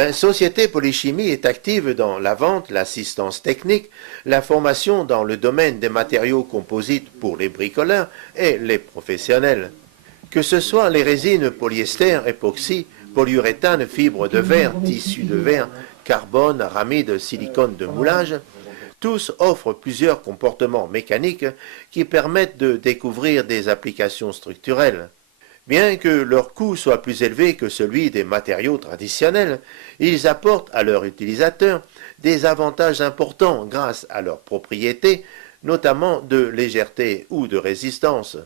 La société Polychimie est active dans la vente, l'assistance technique, la formation dans le domaine des matériaux composites pour les bricoleurs et les professionnels. Que ce soit les résines polyester, époxy, polyuréthane, fibres de verre, tissus de verre, carbone, aramide, silicone de moulage, tous offrent plusieurs comportements mécaniques qui permettent de découvrir des applications structurelles. Bien que leur coût soit plus élevé que celui des matériaux traditionnels, ils apportent à leurs utilisateurs des avantages importants grâce à leurs propriétés, notamment de légèreté ou de résistance.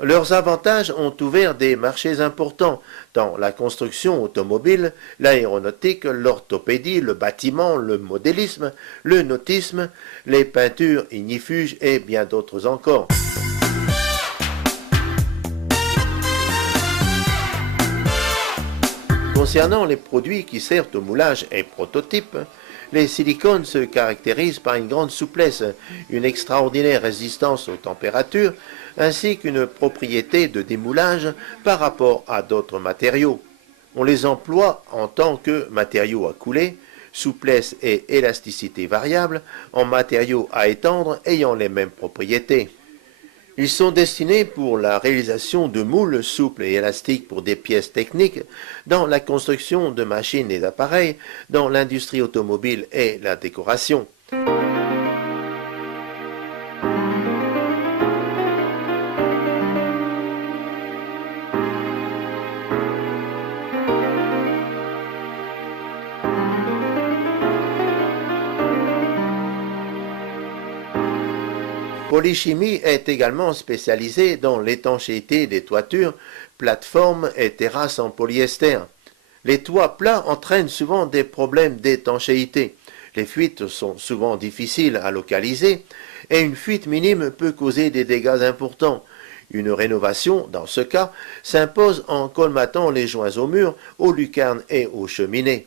Leurs avantages ont ouvert des marchés importants dans la construction automobile, l'aéronautique, l'orthopédie, le bâtiment, le modélisme, le nautisme, les peintures ignifuges et bien d'autres encore. Concernant les produits qui servent au moulage et prototypes, les silicones se caractérisent par une grande souplesse, une extraordinaire résistance aux températures, ainsi qu'une propriété de démoulage par rapport à d'autres matériaux. On les emploie en tant que matériaux à couler, souplesse et élasticité variables, en matériaux à étendre ayant les mêmes propriétés. Ils sont destinés pour la réalisation de moules souples et élastiques pour des pièces techniques, dans la construction de machines et d'appareils, dans l'industrie automobile et la décoration. Polychimie est également spécialisée dans l'étanchéité des toitures, plateformes et terrasses en polyester. Les toits plats entraînent souvent des problèmes d'étanchéité. Les fuites sont souvent difficiles à localiser et une fuite minime peut causer des dégâts importants. Une rénovation, dans ce cas, s'impose en colmatant les joints aux murs, aux lucarnes et aux cheminées.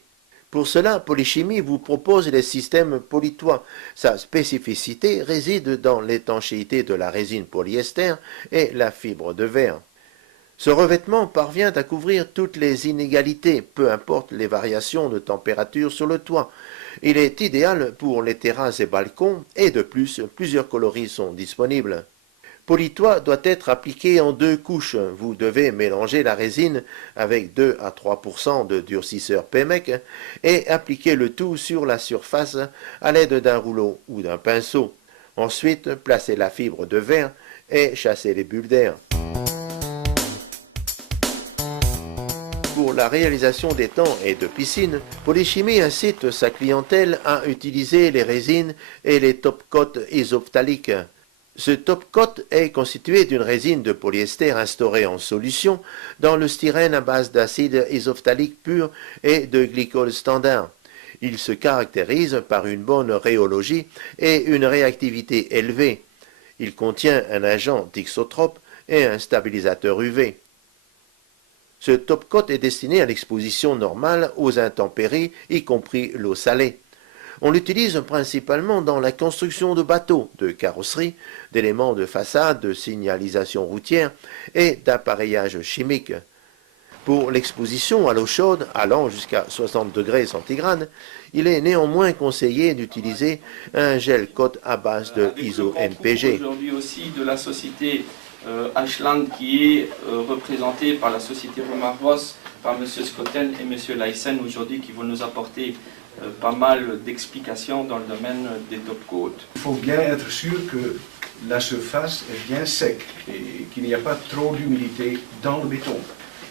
Pour cela, Polychimie vous propose les systèmes polytoits. Sa spécificité réside dans l'étanchéité de la résine polyester et la fibre de verre. Ce revêtement parvient à couvrir toutes les inégalités, peu importe les variations de température sur le toit. Il est idéal pour les terrasses et balcons et de plus, plusieurs coloris sont disponibles. Polytoit doit être appliqué en 2 couches. Vous devez mélanger la résine avec 2 à 3% de durcisseur Pemec et appliquer le tout sur la surface à l'aide d'un rouleau ou d'un pinceau. Ensuite, placez la fibre de verre et chassez les bulles d'air. Pour la réalisation d'étangs et de piscines, Polychimie incite sa clientèle à utiliser les résines et les top-coats isophthaliques. Ce top-coat est constitué d'une résine de polyester instaurée en solution dans le styrène à base d'acide isophthalique pur et de glycol standard. Il se caractérise par une bonne rhéologie et une réactivité élevée. Il contient un agent thixotrope et un stabilisateur UV. Ce top-coat est destiné à l'exposition normale aux intempéries, y compris l'eau salée. On l'utilise principalement dans la construction de bateaux, de carrosserie, d'éléments de façade, de signalisation routière et d'appareillage chimique. Pour l'exposition à l'eau chaude, allant jusqu'à 60 degrés centigrades, il est néanmoins conseillé d'utiliser un gel coat à base de iso-NPG. Aujourd'hui aussi de la société Ashland qui est représentée par la société Romar Voss, par M. Schotten et M. Lyssen aujourd'hui qui vont nous apporter pas mal d'explications dans le domaine des top-coats. Il faut bien être sûr que la surface est bien sec et qu'il n'y a pas trop d'humidité dans le béton.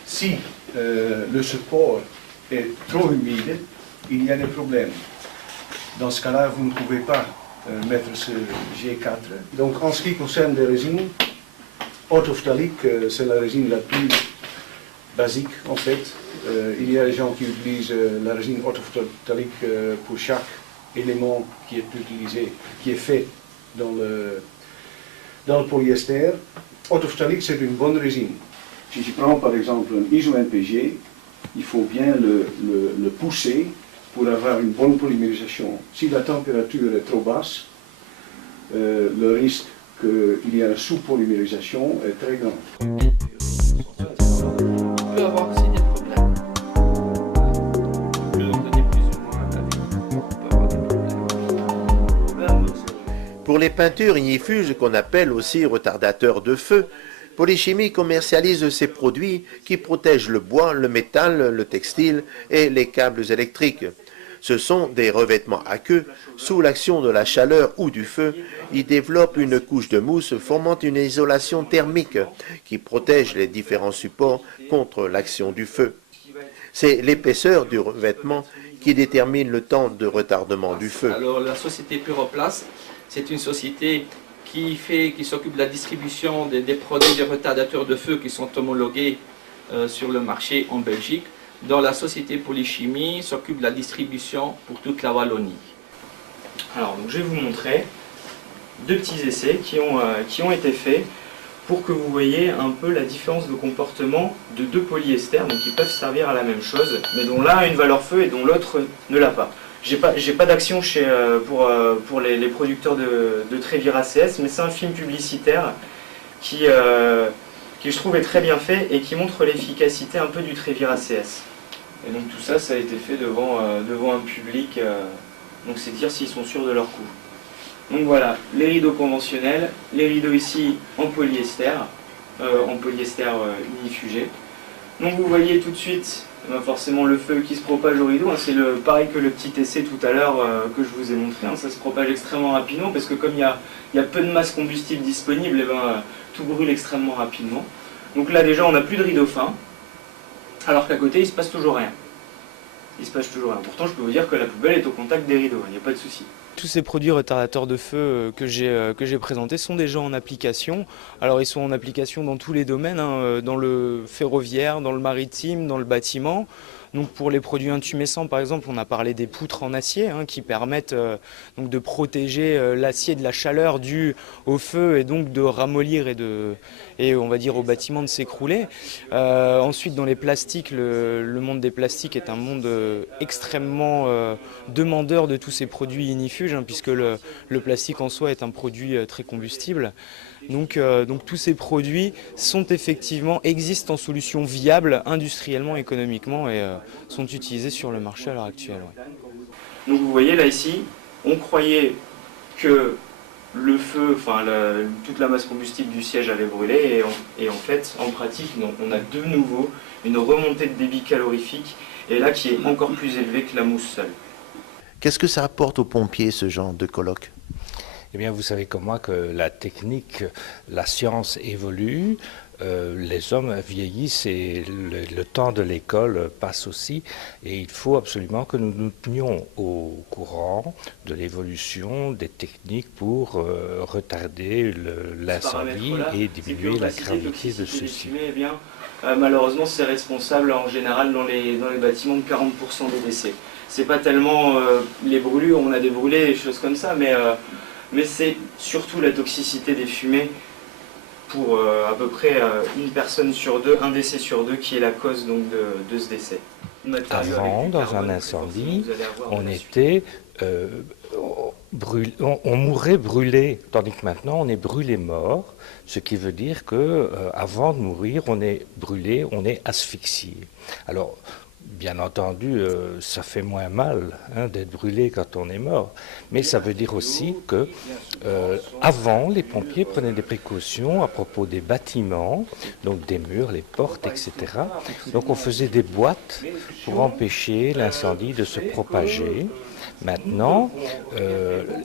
Si le support est trop humide, il y a des problèmes. Dans ce cas-là, vous ne pouvez pas mettre ce G4. Donc en ce qui concerne les résines, orthophthalique, c'est la résine la plus basique en fait. Il y a des gens qui utilisent la résine orthophthalique pour chaque élément qui est utilisé, qui est fait dans le polyester. Orthophthalique, c'est une bonne résine. Si je prends par exemple un iso-NPG, il faut bien le pousser pour avoir une bonne polymérisation. Si la température est trop basse, le risque qu'il y ait une sous-polymérisation est très grand. On peut avoir aussi des problèmes. les peintures ignifuges, qu'on appelle aussi retardateurs de feu, Polychimie commercialise ces produits qui protègent le bois, le métal, le textile et les câbles électriques. Ce sont des revêtements aqueux. Sous l'action de la chaleur ou du feu, ils développent une couche de mousse formant une isolation thermique qui protège les différents supports contre l'action du feu. C'est l'épaisseur du revêtement qui détermine le temps de retardement du feu. Alors la société Puroplast, c'est une société qui s'occupe de la distribution des produits de retardateurs de feu qui sont homologués sur le marché en Belgique. Dans la société Polychimie s'occupe de la distribution pour toute la Wallonie. Alors donc, je vais vous montrer deux petits essais qui ont été faits pour que vous voyez un peu la différence de comportement de deux polyesters, donc qui peuvent servir à la même chose, mais dont l'un a une valeur feu et dont l'autre ne l'a pas. J'ai pas d'action pour les producteurs de Trévir ACS, mais c'est un film publicitaire qui je trouve est très bien fait et qui montre l'efficacité un peu du Trévir ACS. Et donc tout ça, ça a été fait devant un public, donc c'est dire s'ils sont sûrs de leur coup. Donc voilà, les rideaux conventionnels, les rideaux ici en polyester unifugé. Donc vous voyez tout de suite forcément le feu qui se propage au rideau, c'est pareil que le petit essai tout à l'heure que je vous ai montré, ça se propage extrêmement rapidement parce que comme il y a peu de masse combustible disponible, tout brûle extrêmement rapidement. Donc là déjà on n'a plus de rideau fin, alors qu'à côté il se passe toujours rien. Pourtant je peux vous dire que la poubelle est au contact des rideaux, il n'y a pas de souci. Tous ces produits retardateurs de feu que j'ai présentés sont déjà en application. Alors ils sont en application dans tous les domaines, dans le ferroviaire, dans le maritime, dans le bâtiment. Donc pour les produits intumescents par exemple, on a parlé des poutres en acier qui permettent donc de protéger l'acier de la chaleur due au feu et donc de ramollir et on va dire au bâtiment de s'écrouler. Ensuite dans les plastiques, le monde des plastiques est un monde extrêmement demandeur de tous ces produits ignifuges puisque le plastique en soi est un produit très combustible. Donc tous ces produits existent en solution viable industriellement, économiquement et sont utilisés sur le marché à l'heure actuelle. Ouais. Donc vous voyez là ici, on croyait que le feu, toute la masse combustible du siège avait brûlé et en fait, en pratique, non, on a de nouveau une remontée de débit calorifique et là qui est encore plus élevée que la mousse seule. Qu'est-ce que ça apporte aux pompiers, ce genre de colloque ? Eh bien, vous savez comme moi que la technique, la science évolue, les hommes vieillissent et le temps de l'école passe aussi. Et il faut absolument que nous nous tenions au courant de l'évolution des techniques pour retarder l'incendie et diminuer la gravité de ceci. Malheureusement, c'est responsable en général dans les bâtiments de 40% des décès. C'est pas tellement les brûlures, on a des brûlés, des choses comme ça, mais c'est surtout la toxicité des fumées pour à peu près une personne sur deux, un décès sur deux qui est la cause donc, de ce décès. Avant, dans un incendie, on mourait brûlé, tandis que maintenant on est brûlé mort, ce qui veut dire que avant de mourir, on est brûlé, on est asphyxié. Alors, bien entendu, ça fait moins mal d'être brûlé quand on est mort, mais ça veut dire aussi que avant, les pompiers prenaient des précautions à propos des bâtiments, donc des murs, les portes, etc. Donc on faisait des boîtes pour empêcher l'incendie de se propager. Maintenant,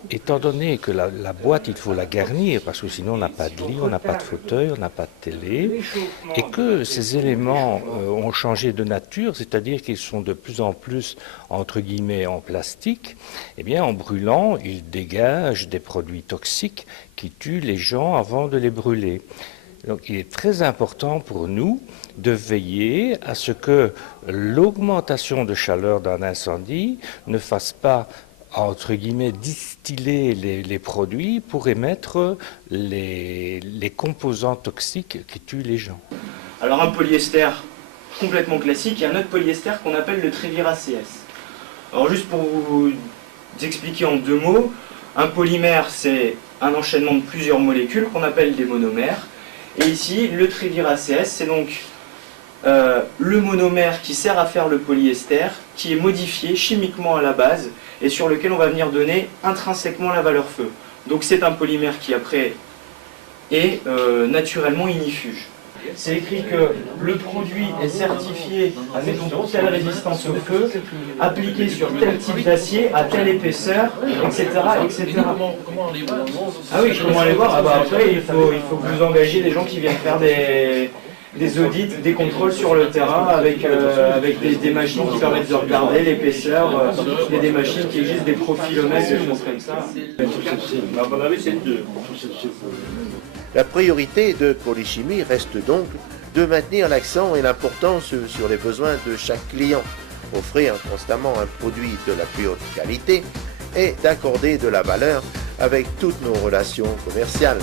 étant donné que la boîte, il faut la garnir, parce que sinon on n'a pas de lit, on n'a pas de fauteuil, on n'a pas de télé, et que ces éléments ont changé de nature, c'est-à-dire qu'ils sont de plus en plus, entre guillemets, en plastique, eh bien en brûlant, ils dégagent des produits toxiques qui tuent les gens avant de les brûler. Donc il est très important pour nous de veiller à ce que l'augmentation de chaleur d'un incendie ne fasse pas, entre guillemets, distiller les produits pour émettre les composants toxiques qui tuent les gens. Alors un polyester complètement classique, il y a un autre polyester qu'on appelle le Trévir ACS. Alors juste pour vous expliquer en deux mots, un polymère c'est un enchaînement de plusieurs molécules qu'on appelle des monomères. Et ici, le Trévir ACS, c'est donc le monomère qui sert à faire le polyester, qui est modifié chimiquement à la base et sur lequel on va venir donner intrinsèquement la valeur feu. Donc c'est un polymère qui après est naturellement ignifuge. C'est écrit que le produit est certifié avec telle résistance au feu, appliqué sur tel type d'acier, à telle épaisseur, etc. etc. Ah oui, comment aller voir? Ah bah après, il faut que vous engagiez des gens qui viennent faire des audits, des contrôles sur le terrain avec des machines qui permettent de regarder l'épaisseur. Il y a des machines qui existent, des profilomètres, des choses comme ça. La priorité de Polychimie reste donc de maintenir l'accent et l'importance sur les besoins de chaque client, offrir constamment un produit de la plus haute qualité et d'accorder de la valeur avec toutes nos relations commerciales.